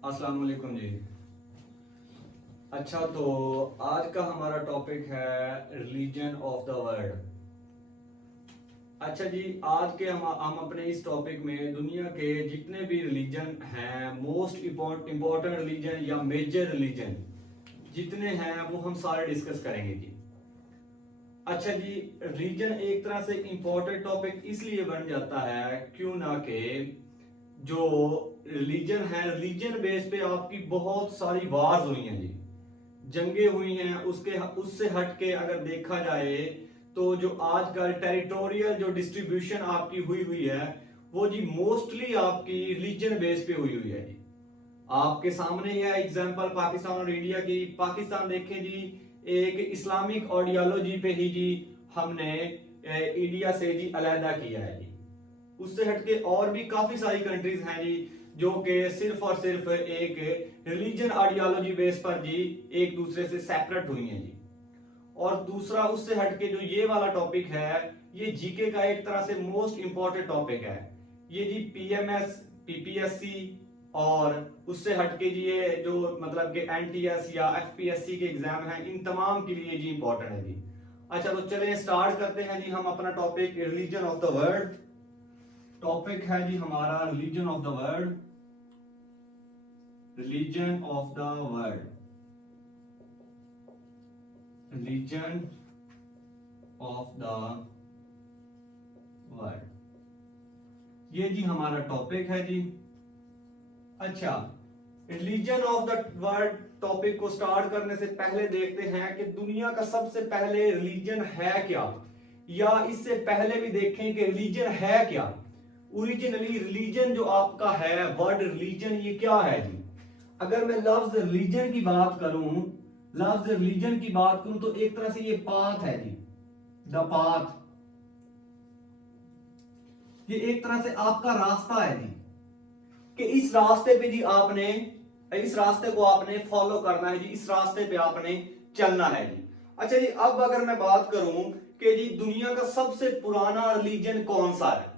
अस्सलाम वालेकुम जी। अच्छा, तो आज का हमारा टॉपिक है रिलीजन ऑफ द वर्ल्ड। अच्छा जी, आज के हम अपने इस टॉपिक में दुनिया के जितने भी रिलीजन हैं, मोस्ट इम्पोर्टेंट रिलीजन या मेजर रिलीजन जितने हैं वो हम सारे डिस्कस करेंगे जी। अच्छा जी, रिलीजन एक तरह से इम्पोर्टेंट टॉपिक इसलिए बन जाता है क्यों ना कि जो रिलीजन है, रिलीजन बेस पे आपकी बहुत सारी वार्स हुई हैं जी, जंगे हुई हैं। उसके उससे हट के अगर देखा जाए तो जो आजकल टेरिटोरियल जो डिस्ट्रीब्यूशन आपकी हुई हुई है वो जी मोस्टली आपकी रिलीजन बेस पे हुई हुई है जी। आपके सामने यह एग्जांपल पाकिस्तान और इंडिया की। पाकिस्तान देखें जी, एक इस्लामिक आइडियोलॉजी पे ही जी हमने इंडिया से जी अलहदा किया है जी। उससे हटके और भी काफी सारी कंट्रीज हैं जी जो कि सिर्फ और सिर्फ एक रिलीजन आइडियोलॉजी बेस पर जी एक दूसरे से सेपरेट हुई हैं जी। और दूसरा उससे हटके जो ये वाला टॉपिक है, ये जीके का एक तरह से मोस्ट इंपॉर्टेंट टॉपिक है। ये जी पीएमएस, पीपीएससी और उससे हटके जी ये जो मतलब कि एनटीएस या एफपीएससी के एग्जाम हैं, इन तमाम के लिए जी इंपॉर्टेंट है जी। अच्छा, तो चलिए स्टार्ट करते हैं जी हम अपना topic religion of the world. Topic है जी हमारा religion of the world. Religion of the world, religion of the world, ये जी हमारा टॉपिक है जी। अच्छा, religion of the world topic को स्टार्ट करने से पहले देखते हैं कि दुनिया का सबसे पहले रिलीजन है क्या, या इससे पहले भी देखें कि रिलीजन है क्या। ओरिजिनली रिलीजन जो आपका है, वर्ड रिलीजन, ये क्या है जी। अगर मैं लफ्ज रिलीजन की बात करूं, लफ्ज रिलीजन की बात करूं तो एक तरह से ये पाथ है जी, द पाथ। ये एक तरह से आपका रास्ता है जी, कि इस रास्ते पे जी आपने, इस रास्ते को आपने फॉलो करना है जी, इस रास्ते पे आपने चलना है जी। अच्छा जी, अब अगर मैं बात करूं कि जी दुनिया का सबसे पुराना रिलीजन कौन सा है,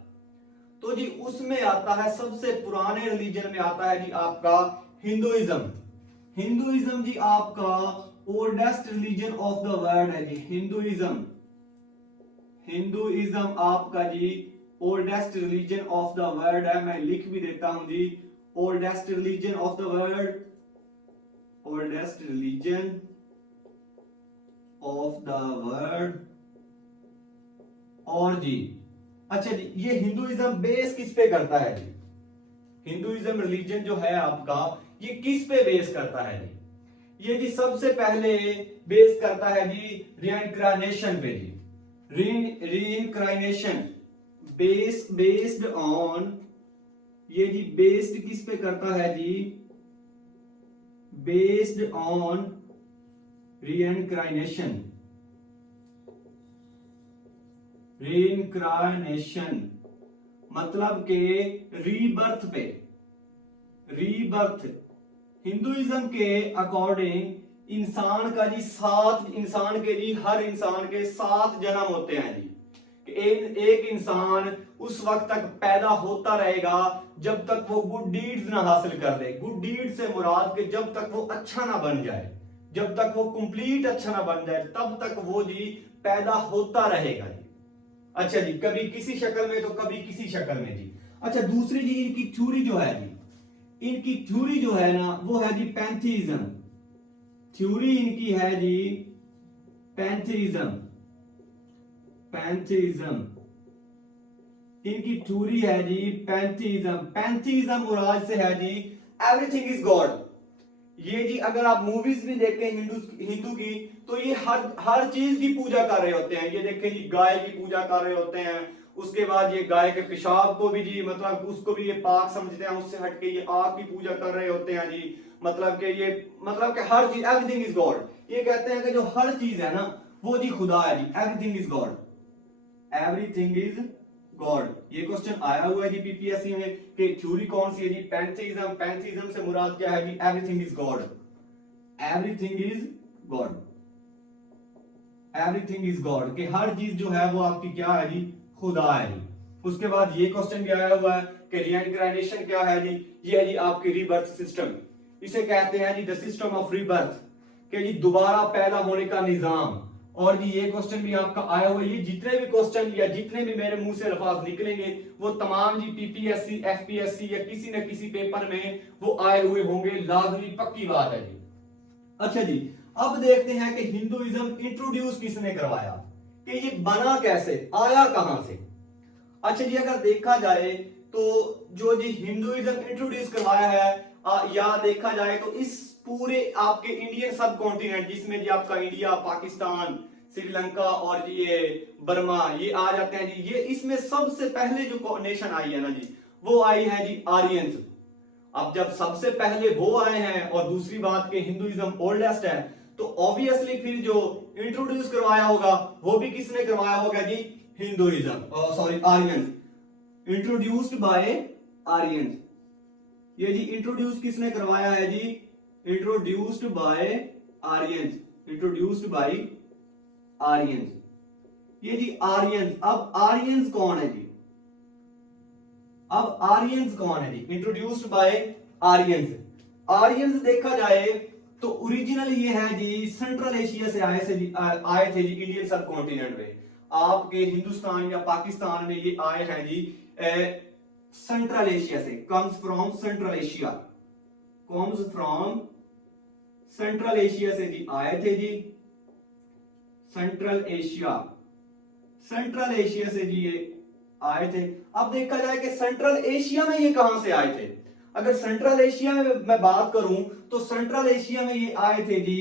तो जी उसमें आता है, सबसे पुराने रिलीजन में आता है जी आपका हिंदुइज्म। हिंदुइज्म जी आपका oldest religion of the world है जी। हिंदुइज्म, हिंदुइज्म आपका जी oldest religion of the world है। मैं लिख भी देता हूं जी, oldest religion of the world, oldest religion of the world. और जी अच्छा जी, ये हिंदुइज्म बेस किस पे करता है जी। हिंदुइज्म रिलीजन जो है आपका, ये किस पे बेस करता है जी। ये जी सबसे पहले बेस करता है जी रीइंक्रानेशन पे जी। रीइंक्रानेशन, बेस्ड ऑन, ये जी बेस्ड किस पे करता है जी, बेस्ड ऑन रीइंक्रानेशन। रीइंक्रानेशन मतलब के रीबर्थ पे, रीबर्थ। हिंदुइज्म के अकॉर्डिंग इंसान का जी सात, इंसान के जी हर इंसान के 7 जन्म होते हैं जी। एक इंसान उस वक्त तक पैदा होता रहेगा जब तक वो गुड डीड्स ना हासिल कर ले। गुड डीड से मुराद के जब तक वो अच्छा ना बन जाए, जब तक वो कंप्लीट अच्छा ना बन जाए, तब तक वो जी पैदा होता रहेगा जी। अच्छा जी, कभी किसी शक्ल में तो कभी किसी शक्ल में जी। अच्छा, दूसरी जी इनकी थ्योरी जो है जी, इनकी थ्योरी जो है ना वो है जी पैंथीइज्म। थ्योरी इनकी है जी पैंथीइज्म, पैंथीइज्म इनकी थ्योरी है जी पैंथीइज्म। पैंथीइज्म मुराद से है जी एवरीथिंग इज गॉड। ये जी अगर आप मूवीज भी देखें हिंदू की, तो ये हर चीज की पूजा कर रहे होते हैं। ये देखें जी गाय की पूजा कर रहे होते हैं, उसके बाद ये गाय के पेशाब को भी जी मतलब उसको भी ये पाक समझते हैं, उससे हटके ये आग की पूजा कर रहे होते हैं जी। मतलब कि ये मतलब कि हर चीज, एवरीथिंग इज गॉड। ये कहते हैं कि जो हर चीज है ना वो जी खुदा है जी। Everything is God, everything is God. ये क्वेश्चन आया हुआ है जी पीपीएससी में कि थ्योरी कौन सी है जी, पैंथीइज्म। पैंथीइज्म से मुराद क्या है जी, everything is God, everything is God, everything is God, कि हर चीज जो है वो आपकी क्या है जी, खुदा है जी। उसके बाद ये क्वेश्चन भी आया हुआ है कि रीइंक्रानेशन क्या है जी, ये है जी आपकी रीबर्थ सिस्टम। इसे कहते हैं जी द सिस्टम ऑफ रीबर्थ, कि जी दोबारा पैदा होने का निजाम। और जी ये क्वेश्चन भी आपका आया हुआ है। ये जितने भी क्वेश्चन या जितने भी मेरे मुंह से अल्फाज निकलेंगे वो तमाम जी पीपीएससी, एफपीएससी या किसी न किसी पेपर में वो आए हुए होंगे, लाजमी, पक्की बात है जी। अच्छा जी, अब देखते हैं कि हिंदुइज्म इंट्रोड्यूस किसने करवाया, कि ये बना कैसे, आया कहां से। अच्छा जी, अगर देखा जाए तो जो जी हिंदुइज्म इंट्रोड्यूस करवाया है, या देखा जाए तो इस पूरे आपके इंडियन सब कॉन्टिनेंट, जिसमें जी आपका इंडिया, पाकिस्तान, श्रीलंका और जी ये बर्मा, ये आ जाते हैं जी। ये इसमें सबसे पहले जो नेशन आई है ना जी, वो आई है जी आर्यंस। अब जब सबसे पहले वो आए हैं और दूसरी बात के हिंदुइज्म ओल्डेस्ट है, तो ऑब्वियसली फिर जो इंट्रोड्यूस करवाया होगा वो भी किसने करवाया होगा जी, Hinduism, sorry Aryans, introduced by Aryans. ये जी इंट्रोड्यूस किसने करवाया है जी, introduced by Aryans, introduced by Aryans. ये जी आर्यंस, अब आर्यंस कौन है जी, अब आर्यंस कौन है जी, इंट्रोड्यूस्ड बाय आर्यंस। आर्यंस देखा जाए तो ओरिजिनल ये है जी सेंट्रल एशिया से आए थे जी इंडियन सब कॉन्टिनेंट में। आपके हिंदुस्तान या पाकिस्तान में ये आए हैं जी सेंट्रल एशिया से, comes from central Asia, comes from central Asia से जी आए थे जी, सेंट्रल एशिया, सेंट्रल एशिया से जी ये आए थे। अब देखा जाए कि सेंट्रल एशिया में ये कहां से आए थे। अगर सेंट्रल एशिया में मैं बात करूं तो सेंट्रल एशिया में ये आए थे जी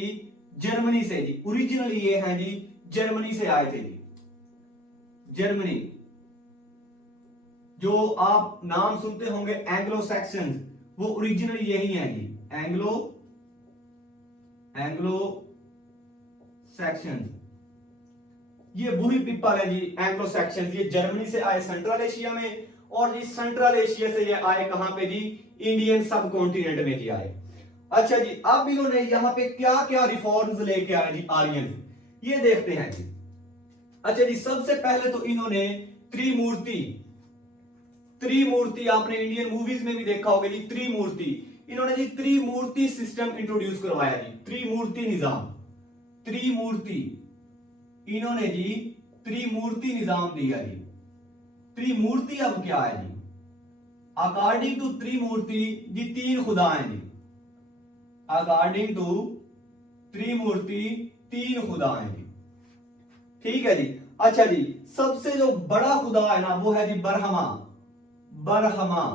जर्मनी से जी, ओरिजिनली ये है जी जर्मनी से आए थे जी, जर्मनी। जो आप नाम सुनते होंगे एंग्लो सैक्सन, वो ओरिजिनली यही है जी, एंग्लो सैक्सन, ये वही पीपल है जी एंग्लो सैक्सन। ये जर्मनी से आए सेंट्रल एशिया में, और जी सेंट्रल एशिया से ये आए कहां पे जी, इंडियन सब कॉन्टिनेंट में जी आए। अच्छा जी, अब इन्होंने यहां पे क्या क्या रिफॉर्म्स लेके आए जी आर्यन, ये देखते हैं जी। अच्छा जी, सबसे पहले तो इन्होंने त्रिमूर्ति, त्रिमूर्ति आपने इंडियन मूवीज में भी देखा होगा जी, त्रिमूर्ति, इन्होंने जी त्रिमूर्ति सिस्टम इंट्रोड्यूस करवाया जी, त्रिमूर्ति निजाम, त्रिमूर्ति, इन्होंने जी त्रिमूर्ति निजाम दिया जी। त्रिमूर्ति अब क्या है जी, अकॉर्डिंग टू त्रिमूर्ति जी तीन खुदा हैं जी, अकॉर्डिंग टू त्रिमूर्ति तीन खुदा हैं जी, ठीक है जी। अच्छा जी, सबसे जो बड़ा खुदा है ना वो है जी बरहमा, बरहमा,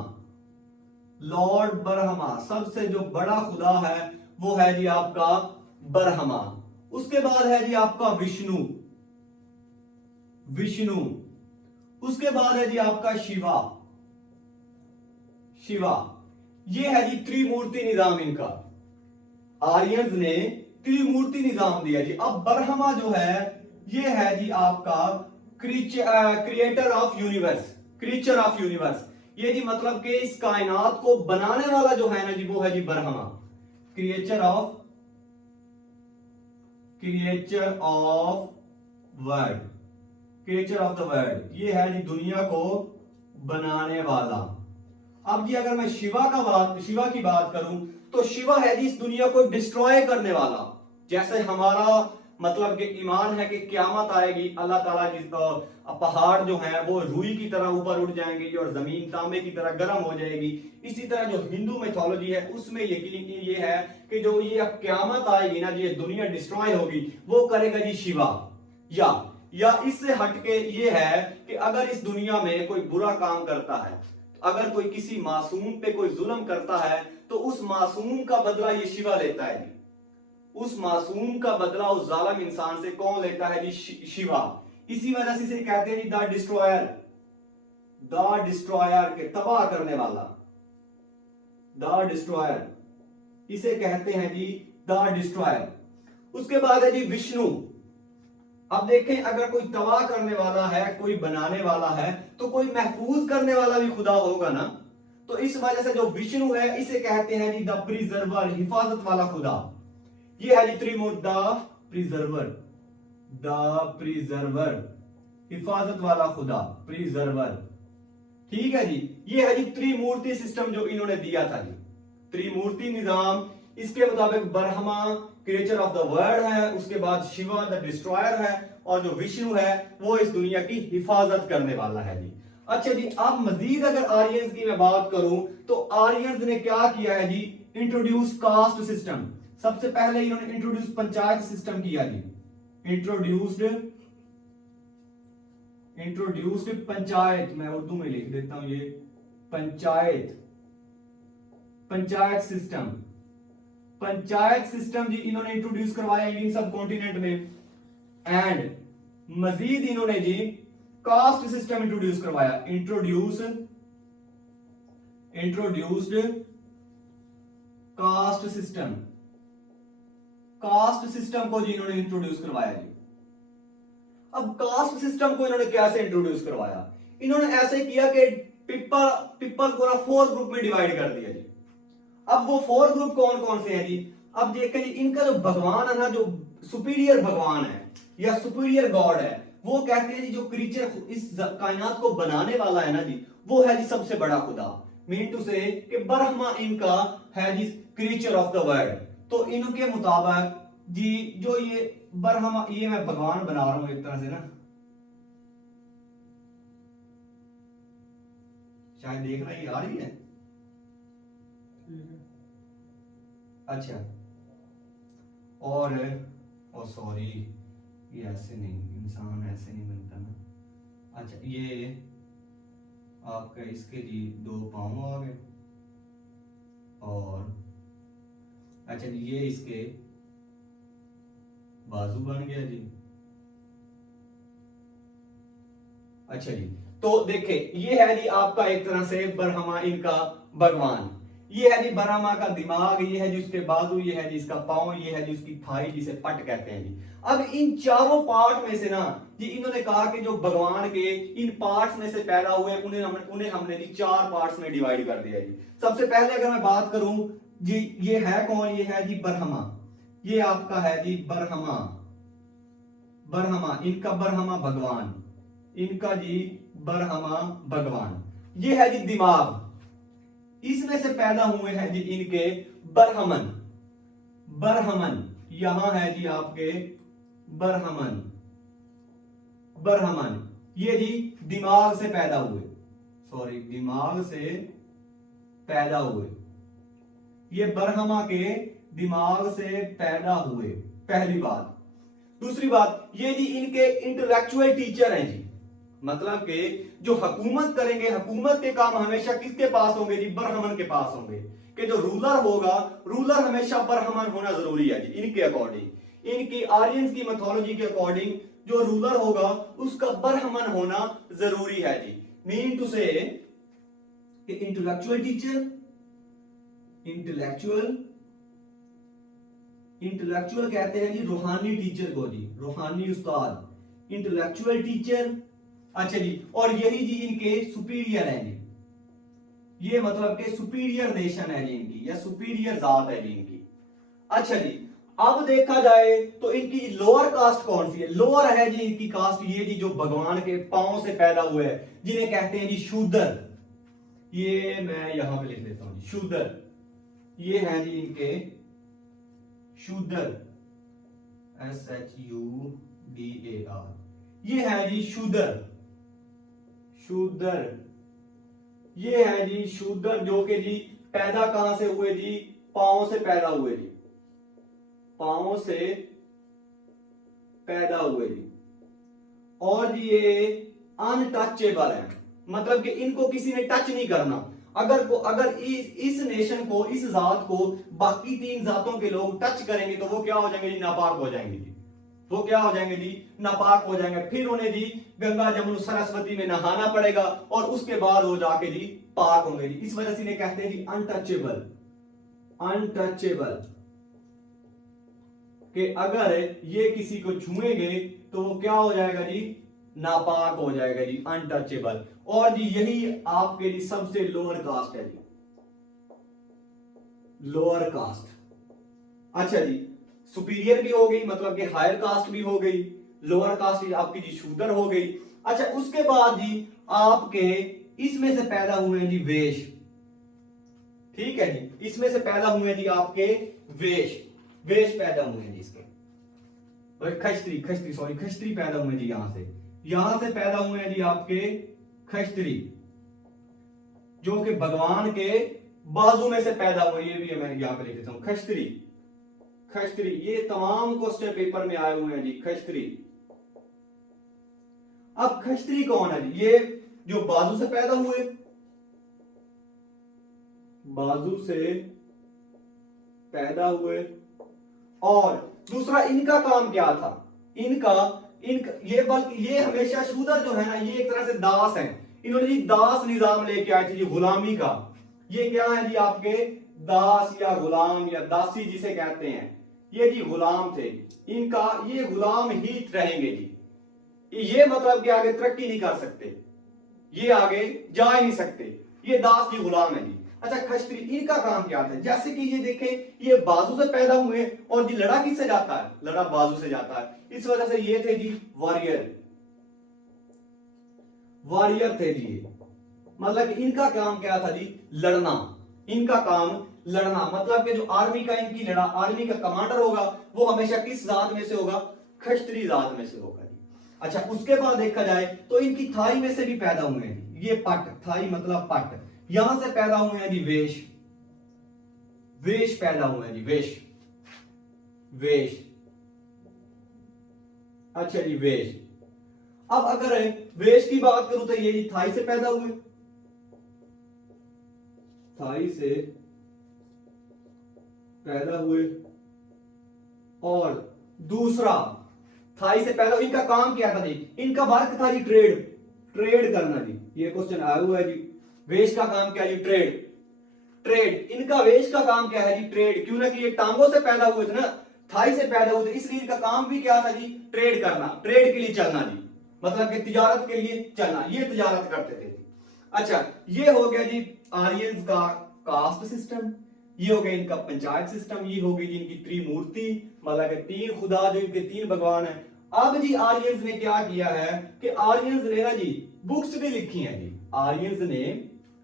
लॉर्ड बरहमा, सबसे जो बड़ा खुदा है वो है जी आपका बरहमा। उसके बाद है जी आपका विष्णु, विष्णु, उसके बाद है जी आपका शिवा, शिवा। ये है जी त्रिमूर्ति निजाम इनका, आर्यंस ने त्रिमूर्ति निजाम दिया जी। अब बरहमा जो है ये है जी आपका creator of universe, creature of universe. ये जी मतलब कि इस कायनात को बनाने वाला जो है ना जी वो है जी Brahma, creature of, creature of world, creature of the world, ये है जी दुनिया को बनाने वाला। अब जी अगर मैं शिवा की बात करूं तो शिवा है जी इस दुनिया को डिस्ट्रॉय करने वाला। जैसे हमारा मतलब कि ईमान है कि क़यामत आएगी, अल्लाह ताला जिस पहाड़ जो है वो रुई की तरह ऊपर उठ जाएंगे और जमीन तांबे की तरह गर्म हो जाएगी। इसी तरह जो हिंदू मिथोलॉजी है उसमें यकीन ये है कि जो ये क़यामत आएगी ना, ये दुनिया डिस्ट्रॉय होगी, वो करेगा जी शिवा। या इससे हटके ये है कि अगर इस दुनिया में कोई बुरा काम करता है, अगर कोई किसी मासूम पे कोई जुल्म करता है तो उस मासूम का बदला ये शिवा लेता है जी। उस मासूम का बदला उस जालिम इंसान से कौन लेता है जी, शिवा। इसी वजह से इसे कहते हैं जी द डिस्ट्रॉयर, द डिस्ट्रॉयर के तबाह करने वाला, द डिस्ट्रॉयर, इसे कहते हैं जी द डिस्ट्रॉयर। उसके बाद है जी विष्णु। अब देखें, अगर कोई तबाह करने वाला है, कोई बनाने वाला है, तो कोई महफूज करने वाला भी खुदा होगा ना। तो इस वजह से जो विष्णु है इसे कहते हैं जी द प्रिजर्वर, हिफाजत वाला खुदा। ये है जी त्रिमूर्ति, द प्रिजर्वर, द प्रिजर्वर, हिफाजत वाला खुदा, प्रिजर्वर, ठीक है जी। ये है जी त्रिमूर्ति सिस्टम जो इन्होंने दिया था जी, त्रिमूर्ति निजाम इसके मुताबिक Brahma creature of the world है, उसके बाद शिवा द डिस्ट्रॉयर है, और जो विष्णु है वो इस दुनिया की हिफाजत करने वाला है जी। अच्छा जी, अब मजीद अगर आर्यंस की मैं बात करूं तो आर्यंस ने क्या किया है जी, इंट्रोड्यूस कास्ट सिस्टम। सबसे पहले इन्होंने इंट्रोड्यूस पंचायत सिस्टम किया जी, इंट्रोड्यूस्ड पंचायत, मैं उर्दू में लिख देता हूं ये पंचायत सिस्टम जी इन्होंने इंट्रोड्यूस करवाया इंडियन सब कॉन्टिनेंट में। एंड मजीद इन्होंने जी कास्ट सिस्टम इंट्रोड्यूस करवाया, इंट्रोड्यूस्ड कास्ट सिस्टम को जी इन्होंने इंट्रोड्यूस करवाया जी। अब कास्ट सिस्टम को इन्होंने कैसे इंट्रोड्यूस करवाया, इन्होंने ऐसे किया कि पीपल को 4 ग्रुप में डिवाइड कर दिया जी। अब वो 4 ग्रुप कौन कौन से हैं जी, अब देखें जी, इनका जो भगवान है ना, जो सुपीरियर भगवान है या सुपीरियर गॉड है, वो कहते हैं जी जो क्रीचर इस कायनात को बनाने वाला है ना जी, वो है जी सबसे बड़ा खुदा। मीन टू से कि ब्रह्मा इनका है जी क्रीचर ऑफ द वर्ल्ड। तो इनके मुताबिक जी जो ये ब्रह्मा, ये मैं भगवान बना रहा हूं एक तरह से ना, शायद देखना ये आ रही है। अच्छा, और सॉरी, ये ऐसे नहीं, इंसान ऐसे नहीं बनता ना। अच्छा, ये आपका इसके जी 2 पांव आ गए, और अच्छा जी ये इसके बाजू बन गया जी। अच्छा जी, तो देखे ये है जी आपका एक तरह से ब्रह्मा इनका भगवान, ये है जी ब्रह्मा का दिमाग, ये है जी उसके बाजू, ये है जी इसका पांव, ये है जी उसकी थाई जिसे पट कहते हैं जी। अब इन चारों पार्ट में से ना जी इन्होंने कहा कि जो भगवान के इन पार्ट्स में से पैदा हुए उन्हें हमने जी 4 पार्ट्स में डिवाइड कर दिया जी। सबसे पहले अगर मैं बात करूं जी, ये है कौन, ये है जी ब्रह्मा, ये आपका है जी ब्रह्मा, इनका ब्रह्मा भगवान, इनका जी ब्रह्मा भगवान। ये है जी दिमाग, इसमें से पैदा हुए हैं जी इनके ब्रह्मन, यहां है जी आपके ब्रह्मन, ये जी दिमाग से पैदा हुए, दिमाग से पैदा हुए, ये ब्रह्मा के दिमाग से पैदा हुए, पहली बात। दूसरी बात, ये जी इनके इंटेलेक्चुअल टीचर हैं जी, मतलब के जो हुकूमत करेंगे, हुकूमत के काम हमेशा किसके पास होंगे जी, ब्रह्मन के पास होंगे। कि जो रूलर होगा, रूलर हमेशा ब्रह्मन होना जरूरी है जी इनके अकॉर्डिंग, इनकी आर्यंस की मैथोलॉजी के अकॉर्डिंग जो रूलर होगा उसका ब्रह्मन होना जरूरी है जी। मीन टू से इंटेलेक्चुअल टीचर, इंटेलेक्चुअल कहते हैं जी रूहानी टीचर को जी, रूहानी उस्ताद, इंटेलेक्चुअल टीचर। अच्छा जी, और यही जी इनके सुपीरियर है जी, ये मतलब के सुपीरियर नेशन है जी इनकी, या सुपीरियर जात है जी इनकी। अच्छा जी, अब देखा जाए तो इनकी लोअर कास्ट कौन सी है, लोअर है जी इनकी कास्ट ये जी जो भगवान के पांव से पैदा हुए हैं, जिन्हें कहते हैं जी शूद्र। ये मैं यहां पे लिख देता हूं जी, शूद्र, ये है जी इनके शूद्र, SHUDAR, ये है जी शूद्र, ये है जी शूद्र, जो कि जी पैदा कहां से हुए जी, पांव से पैदा हुए जी, पांव से पैदा हुए जी। और जी ये अनटचेबल है, मतलब कि इनको किसी ने टच नहीं करना। अगर इस नेशन को, इस जात को बाकी 3 जातों के लोग टच करेंगे तो वो क्या हो जाएंगे जी, नापाक हो जाएंगे जी, वो क्या हो जाएंगे जी, नापाक हो जाएंगे। फिर उन्हें जी गंगा जमुना सरस्वती में नहाना पड़ेगा और उसके बाद वो जाके जी पाक होंगे जी। इस वजह से इन्हें कहते हैं जी अनटचेबल, कि अगर ये किसी को छुएंगे तो वो क्या हो जाएगा जी, नापाक हो जाएगा जी, अनटचेबल। और जी यही आपके लिए सबसे लोअर कास्ट है जी, लोअर कास्ट। अच्छा जी, सुपीरियर भी हो गई, मतलब कि हायर कास्ट भी हो गई, लोअर कास्ट आपकी जी शूद्र हो गई। अच्छा, उसके बाद जी आपके इसमें से पैदा हुए जी वेश, ठीक है जी, इसमें से पैदा हुए जी आपके वेश, वेश पैदा हुए हैं जी इसके, और खश्तरी, खश्तरी सॉरी खश्तरी पैदा हुए जी यहां से पैदा हुए हैं जी आपके खश्तरी, जो कि भगवान के बाजू में से पैदा हुए, ये भी मैं यहां पे लिख देता हूं खश्तरी, खश्तरी, ये तमाम क्वेश्चन पेपर में आए हुए हैं जी खश्तरी। अब खश्तरी कौन है जी? ये जो बाजू से पैदा हुए, बाजू से पैदा हुए, और दूसरा इनका काम क्या था, इनका ये बल्कि ये हमेशा शूदर जो है ना, ये एक तरह से दास है, इन्होंने जी दास निजाम लेके आए थे जी गुलामी का। ये क्या है जी आपके दास या गुलाम या दासी जिसे कहते हैं, ये जी गुलाम थे, इनका ये गुलाम ही रहेंगे जी, ये मतलब कि आगे तरक्की नहीं कर सकते, ये आगे जा ही नहीं सकते, ये दास जी गुलाम है जी। अच्छा खश्तरी, इनका काम क्या था? जैसे कि ये देखें, ये बाजू से पैदा हुए और जी लड़ा किससे जाता है? लड़ा बाजू से जाता है, इस वजह से ये थे जी वॉरियर, वॉरियर थे जी। मतलब कि इनका काम क्या था जी? लड़ना, इनका काम लड़ना, मतलब कि जो आर्मी का इनकी लड़ा, आर्मी का कमांडर होगा वो हमेशा किस जात में से होगा? खश्तरी जात में से होगा जी। अच्छा उसके बाद देखा जाए तो इनकी थाई में से भी पैदा हुए हैं, ये पट, थाई मतलब पट, यहां से पैदा हुए हैं जी वेश, वेश पैदा हुए हैं जी, वेश, वेश। अच्छा जी वेश। अब अगर वेश की बात करूं तो ये जी थाई से पैदा हुए, थाई से पैदा हुए, और दूसरा थाई से पैदा, इनका काम क्या था जी? इनका वर्क था जी ट्रेड, ट्रेड करना जी, ये क्वेश्चन आया हुआ है जी। वेश का काम क्या है जी? ट्रेड, ट्रेड, इनका वेश का काम क्या है जी? ट्रेड, क्यों ना कि ये टांगों से पैदा हुए थे ना, थाई से पैदा हुए थे, इसलिए इनका काम भी क्या था जी? ट्रेड करना, ट्रेड के लिए चलना जी, मतलब कि तिजारत के लिए चलना, ये तिजारत करते थे। अच्छा ये हो गया जी आर्यंस का कास्ट सिस्टम, ये हो गया इनका पंचायत सिस्टम, ये हो गई जी इनकी त्रिमूर्ति, मतलब कि तीन खुदा, जो इनके तीन भगवान है। अब जी आर्यंस ने क्या किया है कि आर्यंस ने ना जी बुक्स भी लिखी हैं जी। आर्यंस ने,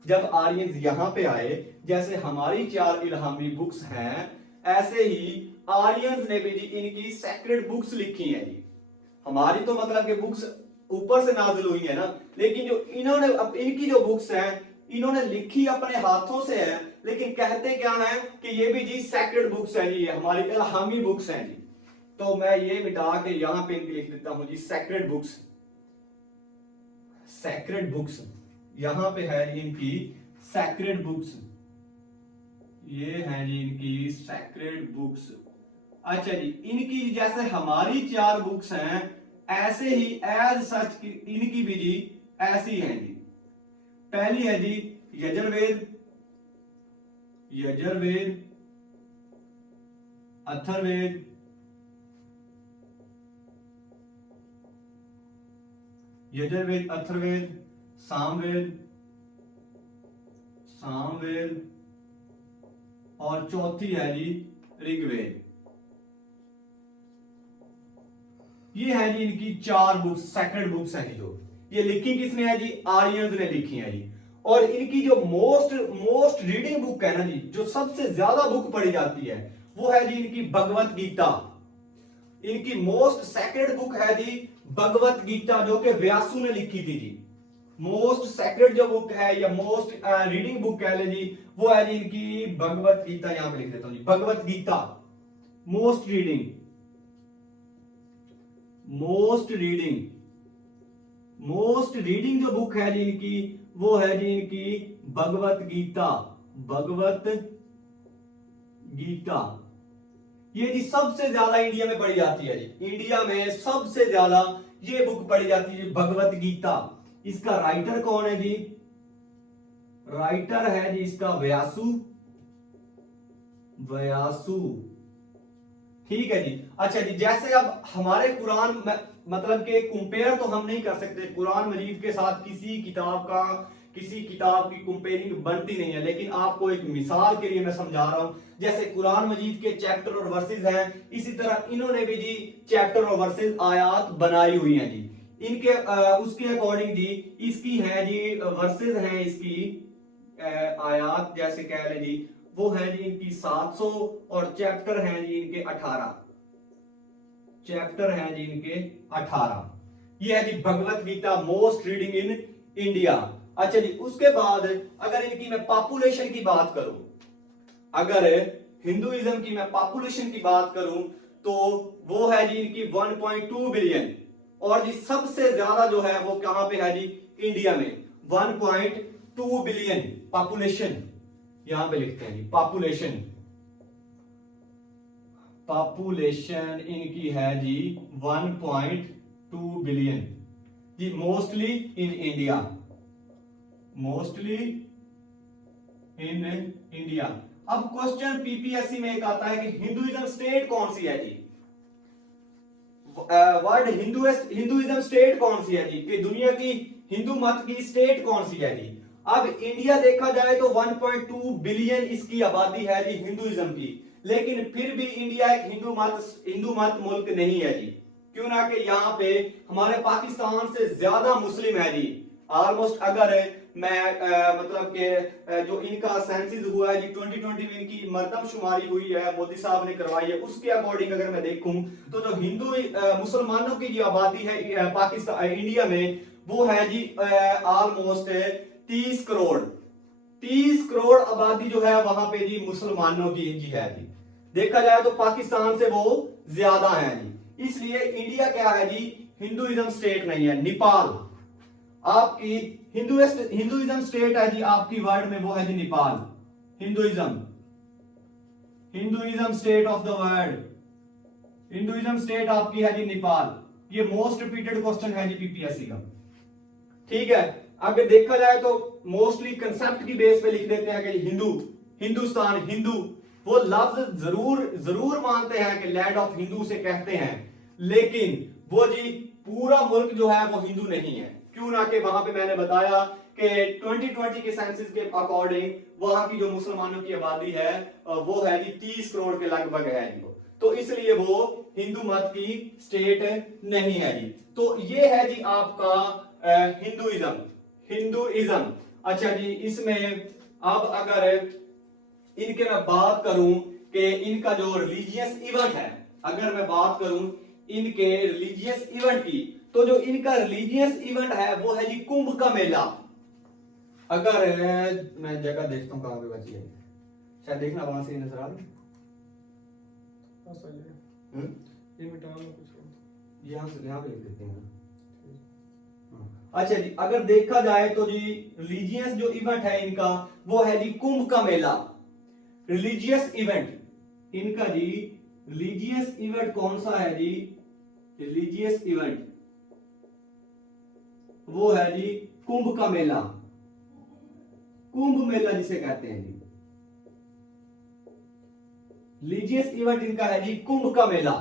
जब आर्यंस यहां पे आए, जैसे हमारी 4 इल्हामी बुक्स हैं, ऐसे ही आर्यंस ने भी जी इनकी सेक्रेड बुक्स लिखी हैं जी। हमारी तो मतलब कि बुक्स ऊपर से नाजिल हुई है ना, लेकिन जो इन्होंने इनकी जो बुक्स हैं इन्होंने लिखी अपने हाथों से है, लेकिन कहते क्या है कि ये भी जी सेक्रेड बुक्स है जी, हमारी इल्हामी बुक्स हैं जी। तो मैं ये मिटा के यहां पे इनकी लिख देता हूं जी सेक्रेड बुक्स, सेक्रेड बुक्स, यहां पे है जी इनकी सेक्रेड बुक्स, ये है जी इनकी सेक्रेड बुक्स। अच्छा जी, इनकी जैसे हमारी 4 बुक्स हैं, ऐसे ही एज सच इनकी भी जी ऐसी हैं जी। पहली है जी यजुर्वेद, यजुर्वेद, अथर्ववेद, यजुर्वेद, अथर्ववेद, सामवेद, सामवेद, और चौथी है जी ऋग्वेद। ये है जी इनकी 4 बुक्स, सेक्रेड बुक्स हैं जो ये लिखी किसने है जी? आर्यंस ने लिखी है जी। और इनकी जो मोस्ट रीडिंग बुक है ना जी, जो सबसे ज्यादा बुक पढ़ी जाती है, वो है जी इनकी भगवत गीता। इनकी मोस्ट सेक्रेड बुक है जी भगवत गीता, जो कि व्यासु ने लिखी थी जी। मोस्ट सेक्रेड जो बुक है या मोस्ट रीडिंग बुक कह ले जी, वो है जी इनकी भगवत गीता। यहां पे लिख देता हूं जी Bhagavad Gita, most reading, most reading, most reading जो बुक है जी इनकी, वो है जी इनकी भगवत गीता, भगवत गीता। ये जी सबसे ज्यादा इंडिया में पढ़ी जाती है जी, इंडिया में सबसे ज्यादा ये बुक पढ़ी जाती है भगवत गीता। इसका राइटर कौन है जी? राइटर है जी इसका व्यासु, व्यासु, ठीक है जी। अच्छा जी, जैसे अब हमारे कुरान मतलब के कंपेयर तो हम नहीं कर सकते कुरान मजीद के साथ, किसी किताब की कंपेयरिंग बनती नहीं है, लेकिन आपको एक मिसाल के लिए मैं समझा रहा हूं। जैसे कुरान मजीद के चैप्टर और वर्सेस हैं, इसी तरह इन्होंने भी जी चैप्टर और वर्सेस आयात बनाई हुई हैं जी। इनके उसके अकॉर्डिंग जी इसकी है जी वर्सेस हैं इसकी आयात जैसे कह लें जी, वो है जी इनकी 700 और चैप्टर हैं जी इनके 18। चैप्टर हैं जी इनके 18। ये है जी Bhagavad Gita most reading in India. अच्छा जी, उसके बाद अगर इनकी मैं पॉपुलेशन की बात करूं, अगर हिंदुइज्म की मैं पॉपुलेशन की बात करूं तो वो है जी इनकी 1.2 बिलियन। और जी सबसे ज्यादा जो है वो कहां पे है जी, इंडिया में 1.2 बिलियन पॉपुलेशन। यहां पे लिखते हैं जी पॉपुलेशन, पॉपुलेशन इनकी है जी 1.2 बिलियन जी, mostly in India, mostly in India. अब क्वेश्चन पीपीएससी में एक आता है कि हिंदुइज्म स्टेट कौन सी है जी, वर्ड हिंदुइज्म स्टेट कौन सी है जी, कि दुनिया की हिंदू मत की स्टेट कौन सी है जी। अब इंडिया देखा जाए तो 1.2 बिलियन इसकी आबादी है जी हिंदुइज्म की, लेकिन फिर भी इंडिया एक हिंदू मत मुल्क नहीं है जी। क्यों ना कि यहाँ पे हमारे पाकिस्तान से ज्यादा मुस्लिम है जी। ऑलमोस्ट अगर मैं मतलब के जो इनका सेंसिस हुआ है जी 2020 में, इनकी मर्दमशुमारी हुई है, मोदी साहब ने करवाई है, उसके अकॉर्डिंग अगर मैं देखूं तो जो हिंदू मुसलमानों की जो आबादी है पाकिस्तान इंडिया में, वो है जी ऑलमोस्ट 30 करोड़। 30 करोड़ आबादी जो है वहां पे जी मुसलमानों की जी है जी। देखा जाए तो पाकिस्तान से वो ज्यादा है जी, इसलिए इंडिया क्या है जी, हिंदुइज्म स्टेट नहीं है। नेपाल आपकी हिंदुइज्म स्टेट है जी आपकी वर्ल्ड में, वो है जी Nepal. Hinduism, Hinduism state of the world, Hinduism state आपकी है जी नेपाल। ये मोस्ट रिपीटेड क्वेश्चन है जी पीपीएससी का। ठीक है, अगर देखा जाए तो मोस्टली कंसेप्ट की बेस पे लिख देते हैं कि हिंदू, हिंदुस्तान, हिंदू, वो लफ्ज जरूर मानते हैं कि लैंड ऑफ हिंदू से कहते हैं, लेकिन वो जी पूरा मुल्क जो है वो हिंदू नहीं है। क्यों ना कि वहां पे मैंने बताया कि 2020 के सेंसस के अकॉर्डिंग वहां की जो मुसलमानों की आबादी है वो है जी 30 करोड़ के लगभग है जी, तो इसलिए वो हिंदू मत की स्टेट नहीं है जी। तो ये है जी आपका हिंदुइज्म, हिंदुइज्म। अच्छा जी, इसमें अब अगर इनके मैं बात करूं कि इनका जो रिलीजियस इवेंट है, अगर मैं बात करूं इनके रिलीजियस इवेंट की, तो जो इनका रिलीजियस इवेंट है वो है जी कुंभ का मेला। अगर मैं जगह देखता हूं कहां पे बची है, शायद देखना वहां से नजर आ रही यहाँ पे लिख देते हैं। अच्छा जी, अगर देखा जाए तो जी रिलीजियस जो इवेंट है इनका वो है जी कुंभ का मेला। रिलीजियस इवेंट इनका जी, रिलीजियस इवेंट कौन सा है जी, रिलीजियस इवेंट वो है जी कुंभ का मेला। कुंभ मेला जिसे कहते हैं जी, रिलीजियस इवेंट इनका है जी कुंभ का मेला।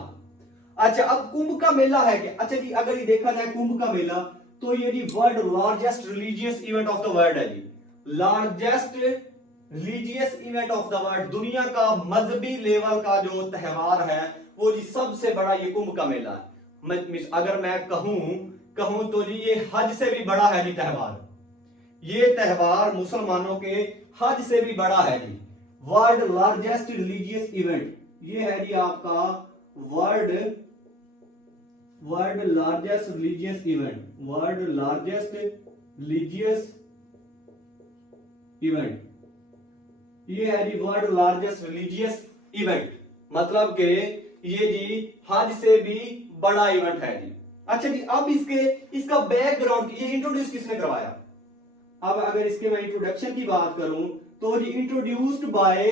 अच्छा, अब कुंभ का मेला है क्या? अच्छा जी, अगर ये देखा जाए कुंभ का मेला, तो ये जी world largest religious event of the world है जी, largest religious event of the world. दुनिया का मजहबी लेवल का जो त्योहार है वो जी सबसे बड़ा ये कुंभ का मेला है। अगर मैं कहूं तो जी ये हज से भी बड़ा है जी त्योहार। ये त्योहार मुसलमानों के हज से भी बड़ा है जी। वर्ल्ड लार्जेस्ट रिलीजियस इवेंट ये है जी आपका world largest religious event, world largest religious event, ये है जी वर्ल्ड लार्जेस्ट रिलीजियस इवेंट, मतलब कि ये जी हज से भी बड़ा इवेंट है जी। अच्छा जी, अब इसका बैकग्राउंड, ये इंट्रोड्यूस किसने करवाया? अब अगर इसके मैं इंट्रोडक्शन की बात करूं तो जी इंट्रोड्यूस्ड बाय,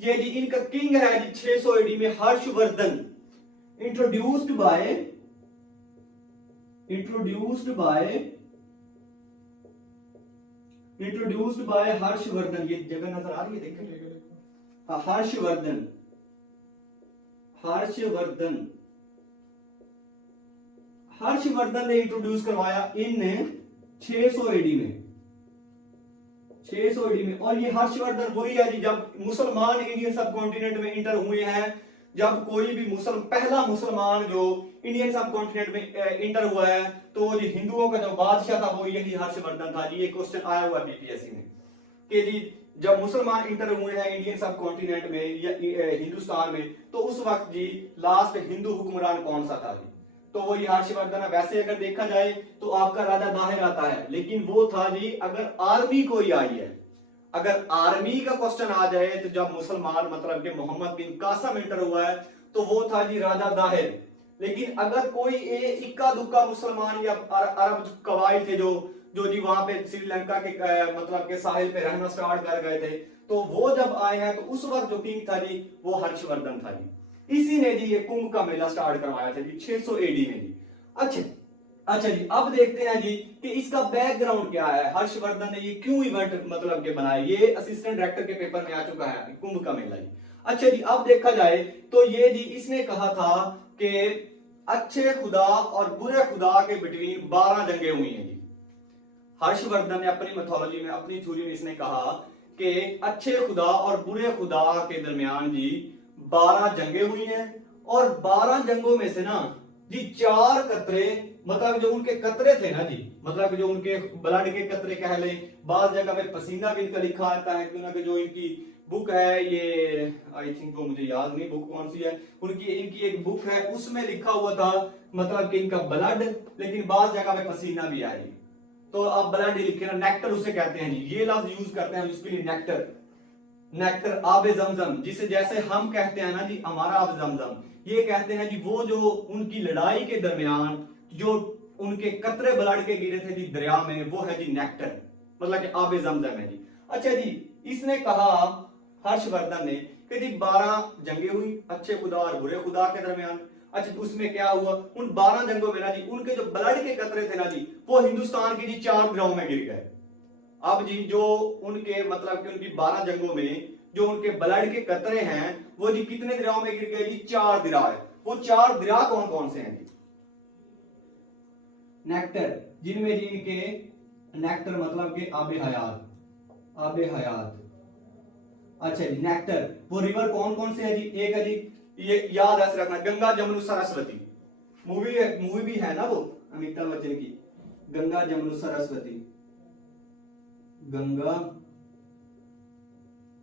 ये जी इनका किंग है जी 600 एडी में हर्षवर्धन। Introduced by Harshvardhan. ये जगह नजर आ रही है, देखें। हाँ, हर्षवर्धन ने इंट्रोड्यूस करवाया इन 600 एडी में, 600 एडी में। और ये हर्षवर्धन वही है जी जब मुसलमान इंडियन सब कॉन्टिनेंट में इंटर हुए हैं, जब कोई भी पहला मुसलमान जो इंडियन सब कॉन्टिनेंट में इंटर हुआ है, तो ये हिंदुओं का जो बादशाह था वो यही हर्षवर्धन था जी। ये क्वेश्चन आया हुआ पीपीएससी में। कि जी जब मुसलमान इंटर हुए हैं इंडियन सब कॉन्टिनेंट में या हिंदुस्तान में, तो उस वक्त जी लास्ट हिंदू हुक्मरान कौन सा था जी? तो वो हर्षवर्धन है। वैसे अगर देखा जाए तो आपका राजा दाहिर आता है, लेकिन वो था जी अगर आर्मी कोई आई है, अगर आर्मी का क्वेश्चन आ जाए तो जब मुसलमान मतलब कि मोहम्मद बिन कासम इंटर हुआ है तो वो था जी राजा दाहिर। लेकिन अगर कोई इक्का दुक्का मुसलमान या अरब कबाइल थे जो जो जी वहां पे श्रीलंका के मतलब के साहिल पे रहना स्टार्ट कर गए थे, तो वो जब आए हैं तो उस वक्त जो किंग था जी वो हर्षवर्धन था जी। इसी ने जी ये कुंभ का मेला स्टार्ट करवाया था जी 600 एडी में जी। अच्छा अच्छा जी, अब देखते हैं जी कि इसका बैकग्राउंड क्या है, हर्षवर्धन ने ये क्यों इवेंट मतलब के बनाया। ये असिस्टेंट डायरेक्टर के पेपर में आ चुका है कुंभ का मेला जी। अच्छा जी, अब देखा जाए तो ये जी इसने कहा था कि अच्छे खुदा और बुरे खुदा के बिटवीन 12 जंगें हुई हैं जी। हर्षवर्धन ने अपनी मैथोलॉजी में अपनी थ्योरी में इसने कहा कि अच्छे खुदा और बुरे खुदा के दरमियान जी 12 जंगें हुई हैं, और 12 जंगों में से ना जी 4 कतरे, मतलब जो उनके कतरे थे ना जी, मतलब जो उनके ब्लड के कतरे कह लें, बाज जगह पे पसीना भी इनका लिखा आता है, क्योंकि जो इनकी बुक है ये आई थिंक वो मुझे याद नहीं बुक कौन सी है, उनकी इनकी एक बुक है उसमें लिखा हुआ था मतलब कि इनका ब्लड, लेकिन बाज जगह पे पसीना भी आई, तो आप ब्लड ही लिखे ना, नेक्टर उसे कहते हैं जी, ये लफ्ज यूज करते हैं उसके लिए नेक्टर। नेक्टर आबे जमजम, जिसे जैसे हम कहते हैं ना जी हमारा आब जमजम, ये कहते हैं जी वो जो उनकी लड़ाई के दरमियान जो उनके कतरे ब्लड के गिरे थे जी दरिया में, वो है जी नेक्टर, मतलब कि आबे जमजम है जी। अच्छा जी, इसने कहा हर्षवर्धन ने कि जी 12 जंगें हुई अच्छे खुदा और बुरे खुदा के दरमियान। अच्छा उसमें क्या हुआ, उन 12 जंगों में ना जी उनके जो ब्लड के कतरे थे ना जी वो हिंदुस्तान की जी 4 दरियाओं में गिर गए। अब जी जो उनके मतलब कि उनकी 12 जंगों में जो उनके ब्लड के कतरे हैं वो जी कितने दरियाओं में गिर गए जी? 4 दरिया है। वो 4 दरिया कौन कौन से हैं जी? नेक्टर, जिनमें जी इनके नेक्टर मतलब के आबे हयात, आबे हयात। अच्छा जी, नेक्टर वो रिवर कौन कौन से है जी? एक है जी, ये याद ऐसे रखना, गंगा जमुना सरस्वती, मूवी भी है ना वो अमिताभ बच्चन की, गंगा जमुना सरस्वती, गंगा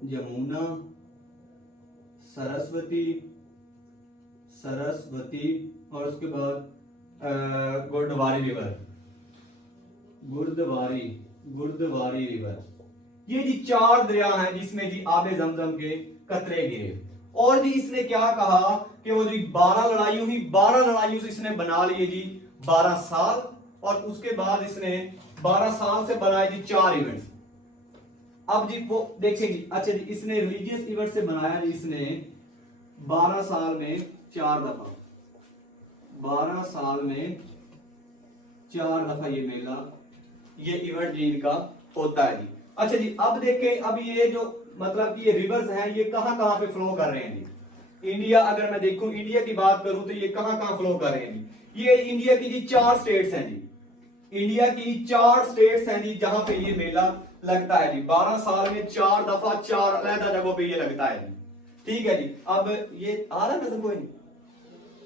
यमुना सरस्वती, सरस्वती, और उसके बाद गुरद्वारी रिवर, गुरद्वारी, गुरद्वारी रिवर। ये जी 4 दरिया हैं जिसमें जी आबे जमजम के कतरे गिरे। और जी इसने क्या कहा कि वो जी 12 लड़ाई हुई, 12 लड़ाइयों से इसने बना लिए जी 12 साल, और उसके बाद इसने 12 साल से बनाए जी 4 इवेंट्स। अब जी वो देखिए जी, अच्छा जी इसने रिलीजियस इवेंट से बनाया जी इसने 12 साल में 4 दफा, 12 साल में 4 दफा ये मेला, ये इवेंट जी इनका होता है जी। अच्छा जी, अब देखें अब ये जो मतलब कि ये रिवर्स हैं ये कहां कहां पे फ्लो कर रहे हैं जी? इंडिया, अगर मैं देखूं इंडिया की बात करूं तो ये कहां कहां फ्लो कर रहे हैं जी? ये इंडिया की जी 4 स्टेट्स हैं जी, इंडिया की 4 स्टेट्स हैं जी जहां पे ये मेला लगता है जी। 12 साल में 4 दफा 4 अलग जगहों पे ये लगता है जी। ठीक है जी, अब ये आ रहा नजर कोई नहीं,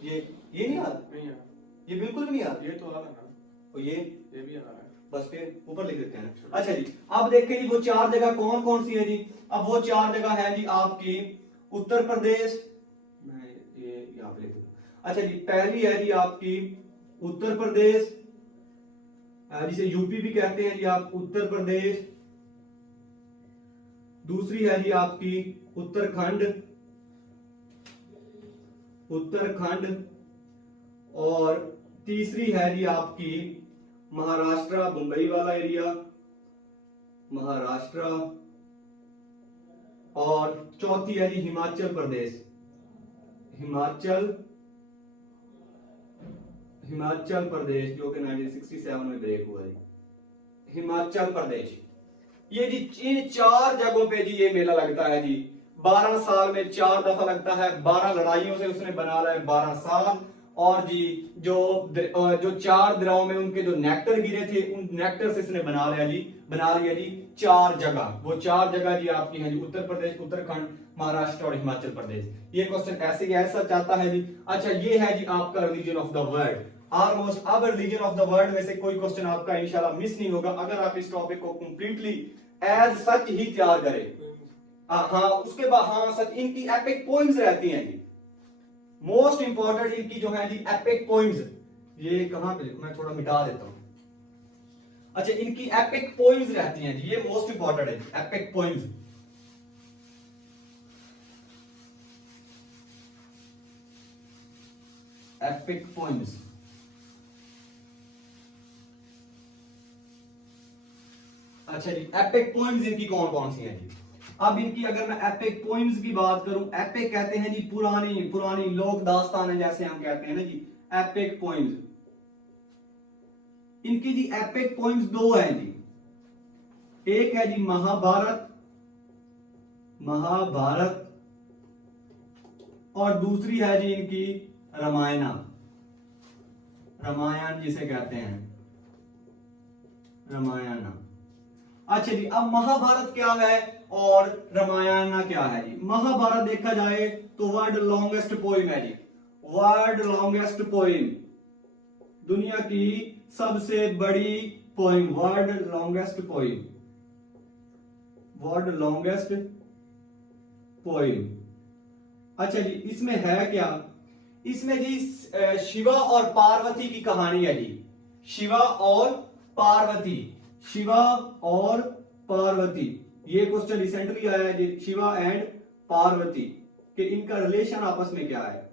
ये नहीं आ रहा, नहीं आ, ये बिल्कुल भी नहीं आ रहा, ये तो आ रहा है, और ये भी आ रहा है, बस फिर ऊपर लिख देते हैं। अच्छा जी, अब देखिए जी वो 4 जगह कौन कौन सी है जी? अब वो 4 जगह है जी आपकी उत्तर प्रदेश, मैं ये यहाँ पे लिख दूं। अच्छा जी, पहली है जी आपकी उत्तर प्रदेश, जिसे यूपी भी कहते हैं जी आप, उत्तर प्रदेश। दूसरी है जी आपकी उत्तराखंड, उत्तराखंड। और तीसरी है जी आपकी महाराष्ट्र, मुंबई वाला एरिया, महाराष्ट्र। और चौथी है जी हिमाचल प्रदेश, हिमाचल, हिमाचल प्रदेश जो कि 1967 में ब्रेक हुआ है, हिमाचल प्रदेश। ये जी इन 4 जगहों पे जी ये मेला लगता है जी। 12 साल में 4 दफा लगता है, 12 लड़ाइयों से उसने बना रहा है 12 साल। और जी जो 4 दरियाओं में उनके जो नेक्टर गिरे थे उन नेक्टर से इसने बना लिया जी 4 जगह। वो 4 जगह जी आपकी हैं जी उत्तर प्रदेश, उत्तराखंड, महाराष्ट्र और हिमाचल प्रदेश। ये क्वेश्चन ऐसे ही ऐसा चाहता है जी। अच्छा ये है जी आपका religion of the world. Almost अब रिलीजन ऑफ द वर्ल्ड में से कोई क्वेश्चन आपका इंशाल्लाह मिस नहीं होगा अगर आप इस टॉपिक को कंप्लीटली एज सच ही तैयार करे। हाँ उसके बाद हाँ सच इनकी एपिक पोइम्स रहती हैं जी, मोस्ट इंपॉर्टेंट इनकी जो है जी एपिक पोइम्स। ये कहां पे मैं थोड़ा मिटा देता हूं। अच्छा इनकी एपिक पोइम्स रहती हैं जी, ये मोस्ट इंपॉर्टेंट है एपिक पोइम्स। एपिक पोइम्स अच्छा जी एपिक पोइम्स इनकी कौन कौन सी हैं जी। अब इनकी अगर मैं एपिक पोइम्स की बात करूं, एपिक कहते हैं जी पुरानी पुरानी लोक दास्तान है जैसे हम कहते हैं ना जी, एपिक पोइम्स। इनकी जी एपिक पोइम्स दो हैं जी, एक है जी महाभारत, महाभारत, और दूसरी है जी इनकी रामायणा, रामायण जिसे कहते हैं रामायण। अच्छा जी अब महाभारत क्या है और रामायण क्या है जी। महाभारत देखा जाए तो वर्ल्ड लॉन्गेस्ट पोइम है जी, वर्ल्ड लॉन्गेस्ट पोइम, दुनिया की सबसे बड़ी poem, world longest poem, world longest poem. अच्छा जी इसमें है क्या, इसमें जी शिवा और पार्वती की कहानी है जी, शिवा और पार्वती, शिवा और पार्वती। ये क्वेश्चन रिसेंटली आया है जी, शिवा एंड पार्वती कि इनका रिलेशन आपस में क्या है,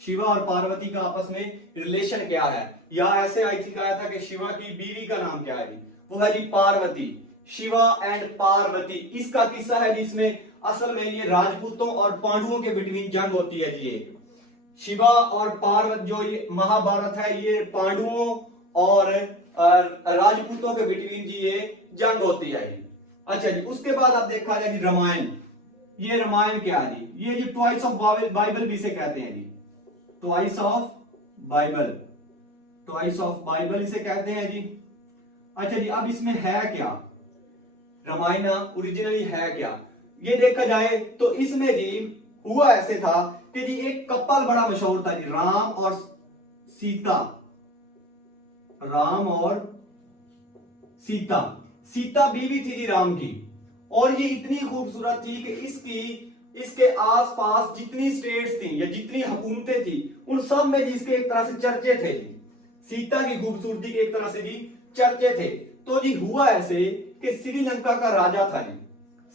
शिवा और पार्वती का आपस में रिलेशन क्या है, या ऐसे आई थिंक आया था कि शिवा की बीवी का नाम क्या है जी, वो है जी पार्वती, शिवा एंड पार्वती। इसका किस्सा है जी, इसमें असल में ये राजपूतों और पांडवों के बिटवीन जंग होती है जी। ये शिवा और पार्वती जो ये महाभारत है ये पांडवों और राजपूतों के बिटवीन जी ये जंग होती है जी। अच्छा जी उसके बाद आप देखा जाए जी रामायण, ये रामायण क्या है जी, ये जी ट्वाइस ऑफ बाइबल भी इसे कहते हैं जी, twice of Bible, twice of Bible इसे कहते हैं जी। अच्छा जी अब इसमें है क्या, रामायण ओरिजिनली है क्या, ये देखा जाए तो इसमें जी हुआ ऐसे था कि जी एक कपल बड़ा मशहूर था जी, राम और सीता, राम और सीता, सीता बीवी थी जी राम की, और ये इतनी खूबसूरत थी कि इसके आसपास जितनी स्टेट्स थी या जितनी हुकूमतें थी उन सब में जी इसके एक तरह से चर्चे थे जी, सीता की खूबसूरती के एक तरह से जी चर्चे थे। तो जी हुआ ऐसे कि श्रीलंका का राजा था जी,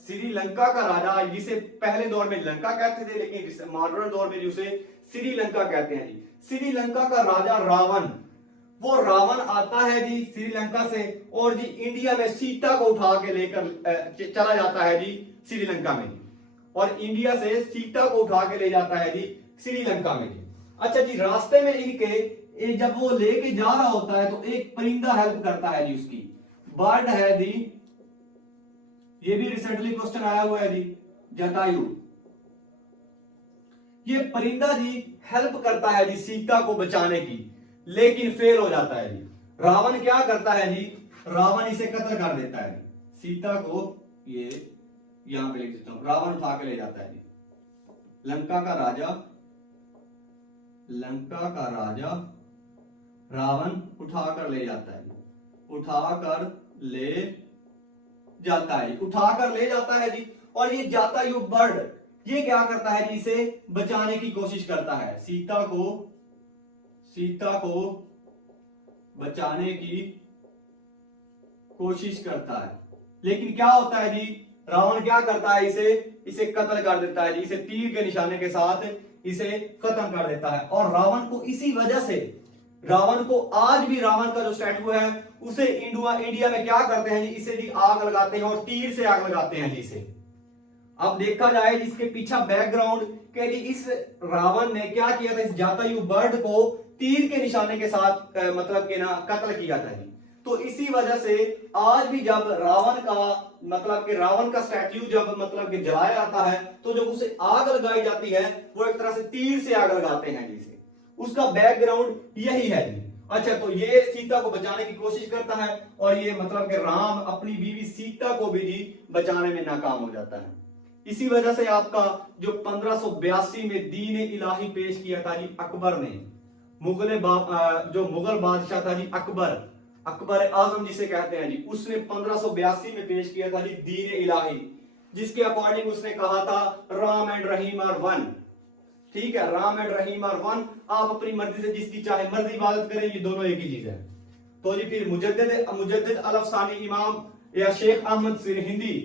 श्रीलंका का राजा जिसे पहले दौर में लंका कहते थे लेकिन मॉडर्न दौर में उसे श्रीलंका कहते हैं जी, श्रीलंका का राजा रावण, वो रावण आता है जी श्रीलंका से और जी इंडिया में सीता को उठा के लेकर चला जाता है जी श्रीलंका में, और इंडिया से सीता को उठा के ले जाता है जी श्रीलंका में जी। अच्छा जी रास्ते में इनके जब वो लेके जा रहा होता है तो एक परिंदा हेल्प करता है जी, उसकी बर्ड है जी, ये भी रिसेंटली क्वेश्चन आया हुआ है जी, जटायु, ये परिंदा जी हेल्प करता है जी सीता को बचाने की, लेकिन फेल हो जाता है जी। रावण क्या करता है जी, रावण इसे कत्ल कर देता है, सीता को ये यहां पे लिख देता हूं, रावण उठा के ले जाता है जी, लंका का राजा, लंका का राजा रावण उठाकर ले जाता है, उठाकर ले जाता है, उठाकर ले जाता है जी। और ये जटायु बर्ड ये क्या करता है जी, इसे बचाने की कोशिश करता है, सीता को बचाने की कोशिश करता है, लेकिन क्या होता है जी, रावण क्या करता है, इसे कत्ल कर देता है जी, इसे तीर के निशाने के साथ इसे खत्म कर देता है। और रावण को इसी वजह से, रावण को आज भी रावण का जो स्टैचू है उसे इंडिया में क्या करते हैं जी, इसे जी आग लगाते हैं और तीर से आग लगाते हैं जी इसे। अब देखा जाए इसके पीछे बैकग्राउंड कि जी इस रावण ने क्या किया था, इस जटायु बर्ड को तीर के निशाने के साथ मतलब कि ना कत्ल किया था जी। तो इसी वजह से आज भी जब रावण का मतलब कि रावण का स्टैच्यू जब मतलब कि जलाया जाता है तो जब उसे आग लगाई जाती है वो एक तरह से तीर से आग लगाते हैं जी इसे, उसका बैकग्राउंड यही है जी। अच्छा तो ये सीता को बचाने की कोशिश करता है और ये मतलब कि राम अपनी बीवी सीता को भी जी बचाने में नाकाम हो जाता है। इसी वजह से आपका जो 1582 में दीन इलाही पेश किया था जी अकबर ने, जो मुगल बादशाह था जी अकबर, अकबर आजम जिसे कहते हैं जी, उसने 1582 में पेश किया था जी दीन इलाही, जिसके अकॉर्डिंग उसने कहा था Ram and Rahim are one. ठीक है, Ram and Rahim are one, आप अपनी मर्जी से जिसकी चाहे मर्जी इबादत करें, ये दोनों एक ही चीज है। तो जी फिर मुजद्दिद अल-अफसानी इमाम या शेख अहमद सिरहिंदी,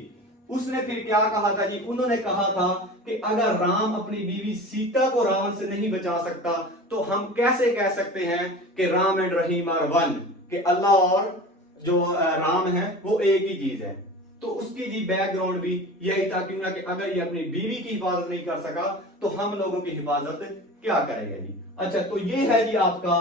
उसने फिर क्या कहा था जी, उन्होंने कहा था कि अगर राम अपनी बीवी सीता को रावण से नहीं बचा सकता तो हम कैसे कह सकते हैं कि Ram and Rahim are one, कि अल्लाह और जो राम है वो एक ही चीज है। तो उसकी जी बैकग्राउंड भी यही था कि अगर ये अपनी बीवी की हिफाजत नहीं कर सका तो हम लोगों की हिफाजत क्या करेगा जी। अच्छा, तो ये है जी आपका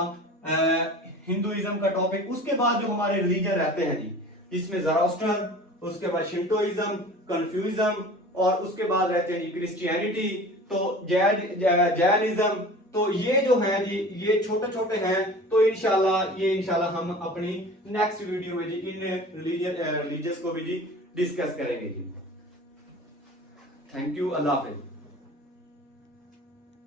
हिंदुइज्म का टॉपिक। उसके बाद जो हमारे रिलीजन रहते हैं जी, जिसमें ज़रास्ट्रन, उसके बाद शिंटोइज्म, कन्फ्यूइज्म, और उसके बाद रहते हैं जी क्रिश्चियनिटी, तो जैनिज्म। तो ये जो हैं जी ये छोटे छोटे हैं, तो इंशाल्लाह हम अपनी नेक्स्ट वीडियो में जी इन रिलीजियस को भी जी डिस्कस करेंगे जी। Thank you, Allah Hafiz.